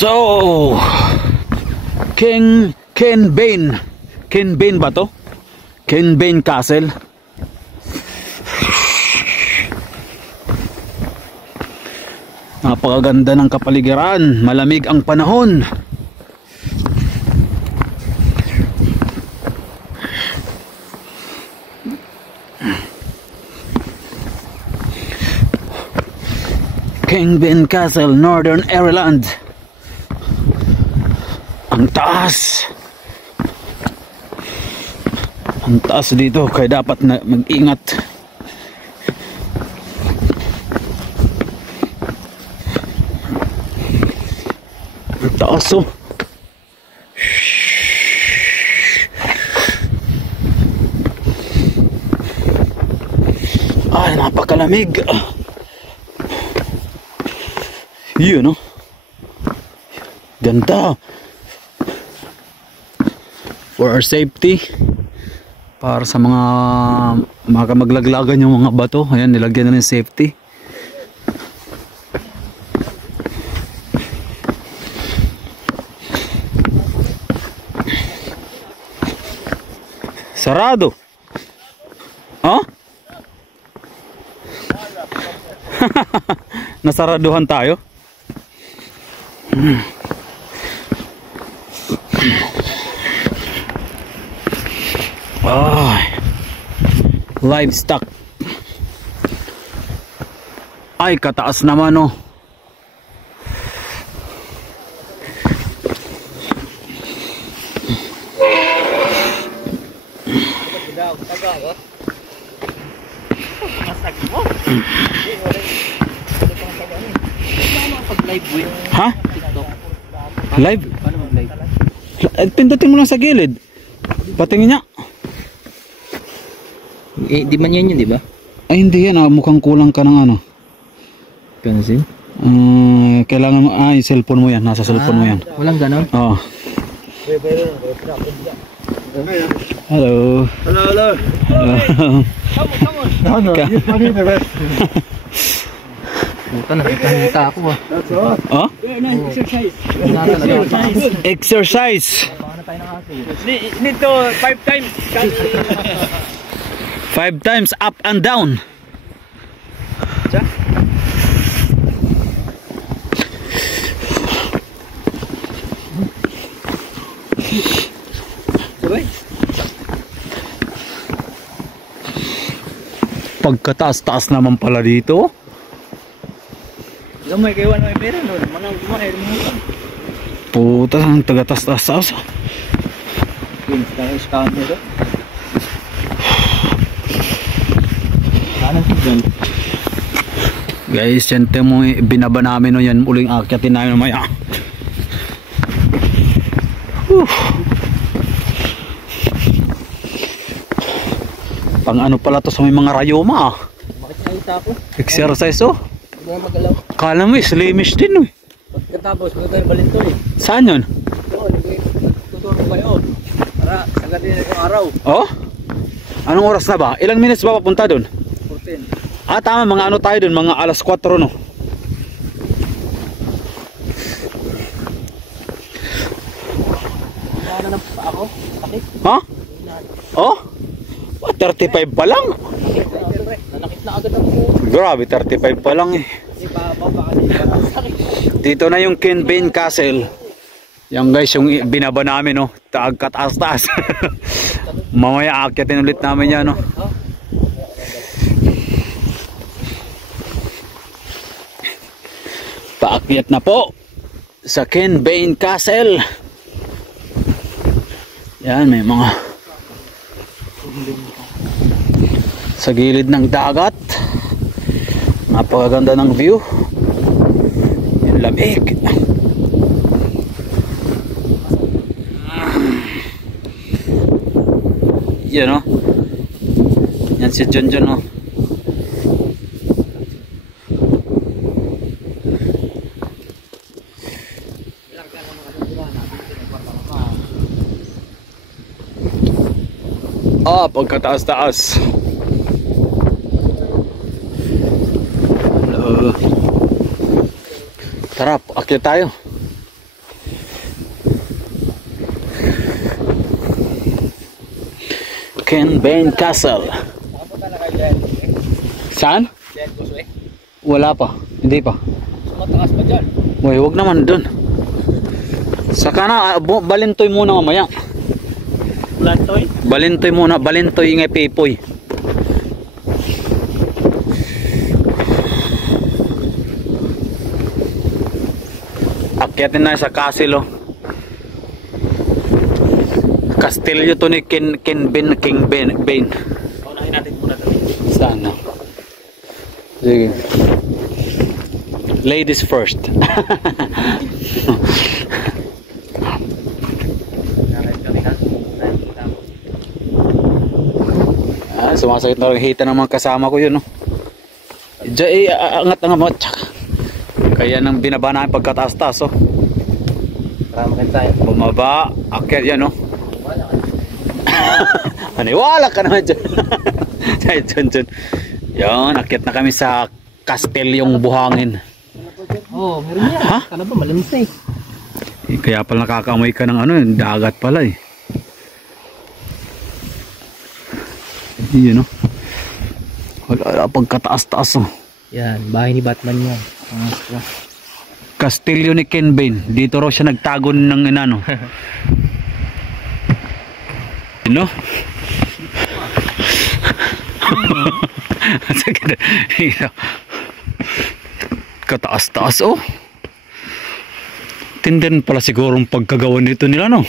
So, Ken Bane ba to? Ken Bane Castle. Napakaganda ng kapaligiran, malamig ang panahon. Ken Bane Castle, Northern Ireland. Ang taas. Ang taas dito, kaya dapat na mag-ingat. Ang taas oh. Ay, napakalamig. Yun, no? Ganda. For our safety, para sa mga maglaglagan yung mga bato, ayan, nilagyan na ng safety. Sarado. Oh? Nasaraduhan tayo. Oh, livestock. Ay, kataas naman oh. Ha? Live? Pindutin mo lang sa gilid. Patingin niya. Eh, di man yan yun, di ba? Ay, hindi yan. Mukhang kulang ka ng ano. Kansin? Kailangan mo, yung cellphone mo yan. Nasa cellphone mo yan. Walang ganon? Oo. Hello. Hello, hello. Come on. No, no, you're funny the rest. Puta, nakita ako ah. That's all. Oh? Very nice exercise. Exercise. Need to 5 times. 5 times up and down. Pagkataas-taas naman pala dito. Gamay kayo ano may pera no. Manang kumain mo. Puta, ang taga-taas-taas. Scan nito. Kanan tignan. Guys, yan mo binaba namin no, yan uling akyatin namin mamaya. Pang ano pala to sa may mga rayoma ah. Bakit nakita ako? Exercise oh. Hindi mo magalaw. Kala mo slimish din eh. Pagkatapos ko tayo balintoy. Saan yun? Doon, tutulong kayo. Para sagatin ko araw. Oh? Anong oras na ba? Ilang minutes ba papunta doon? 14. Ah tama, mga ano tayo doon, mga alas 4 no. Ano na pa ako? Takip. Ha? Oh? What, 35 pa lang? Nanakit na agad ako. Grabe, 35 pa lang eh. Hindi pa kasi sakit. Dito na yung Ken Bane Castle. Yan guys, yung binaba namin no. Kataas-taas. Mamaya akyatin ulit namin yan no. Paakyat na po sa Ken Bane Castle. Yan, may mga sa gilid ng dagat. Napakaganda ng view. Yung lamig. Yan o. Yan si John John o. Pagkataas-taas. Hello. Tara, akyat tayo. Ken Ben Castle. Nakapunta na kayo dyan. Saan? Dyan, Kuswe. Wala pa. Hindi pa. Mataas pa dyan. Uy, huwag naman dun. Saka na, balintoy muna mamaya. Plantoy? Balintoy muna, balintoy nga pipoy. Akyatin na sa castle, oh. Kastilyo to ni King Ben. Paunahin natin muna doon. Saan na? Sige. Ladies first. Sumasakit na rin hita ng mga kasama ko yun, no? Diyan, angat na nga mo. Kaya nang binaba namin pagkataas-taas, oh. Marami tayo. Bumaba, akyat yan, no? Maniwala ka naman dyan. Dyan. Yan, akyat na kami sa Kastilyong Buhangin. Oo, meron yan. Ha? Kala ba malinis na eh. Kaya pala nakakamoy ka ng ano, dagat pala eh. Yun, no? Wala pagkataas-taas, oh. Yan, bahay ni Batman yan. Kastilyo ni Ken Ben. Dito raw siya nagtago ng inano. No? Kataas-taas, oh. Tindihan pala sigurong pagkagawa nito nila, no?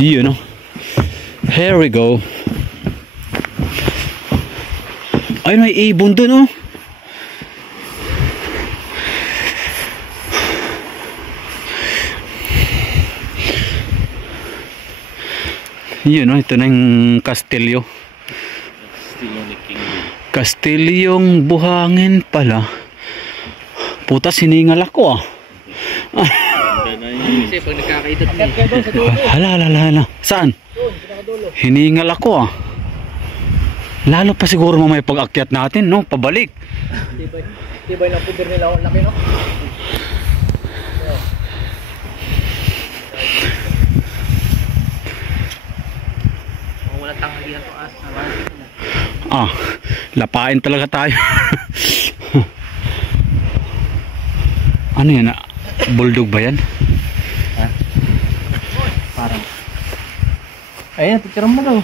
Yun, no? Here we go. Ay, may ibon dun, oh. Yun, oh. Ito na yung kastilyo. Kastilyong Buhangin pala. Puta, siningal ako, ah. Kasi pag nagkakaidot mo. Hala. Saan? Hiningal ako, ah. Lalo pa siguro mamaya pag-akyat natin, no? Pabalik. Tibay lang puder nila. Laki, no? Kung walang tanghalian to as. Ah, lapain talaga tayo. Ano yan? Bulldog ba yan? Ha? Parang. Ayan, picture mo daw.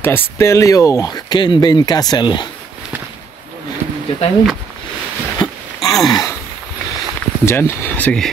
Kastilyo Ken Ben Castle. Diyan tayo. Diyan? Sige.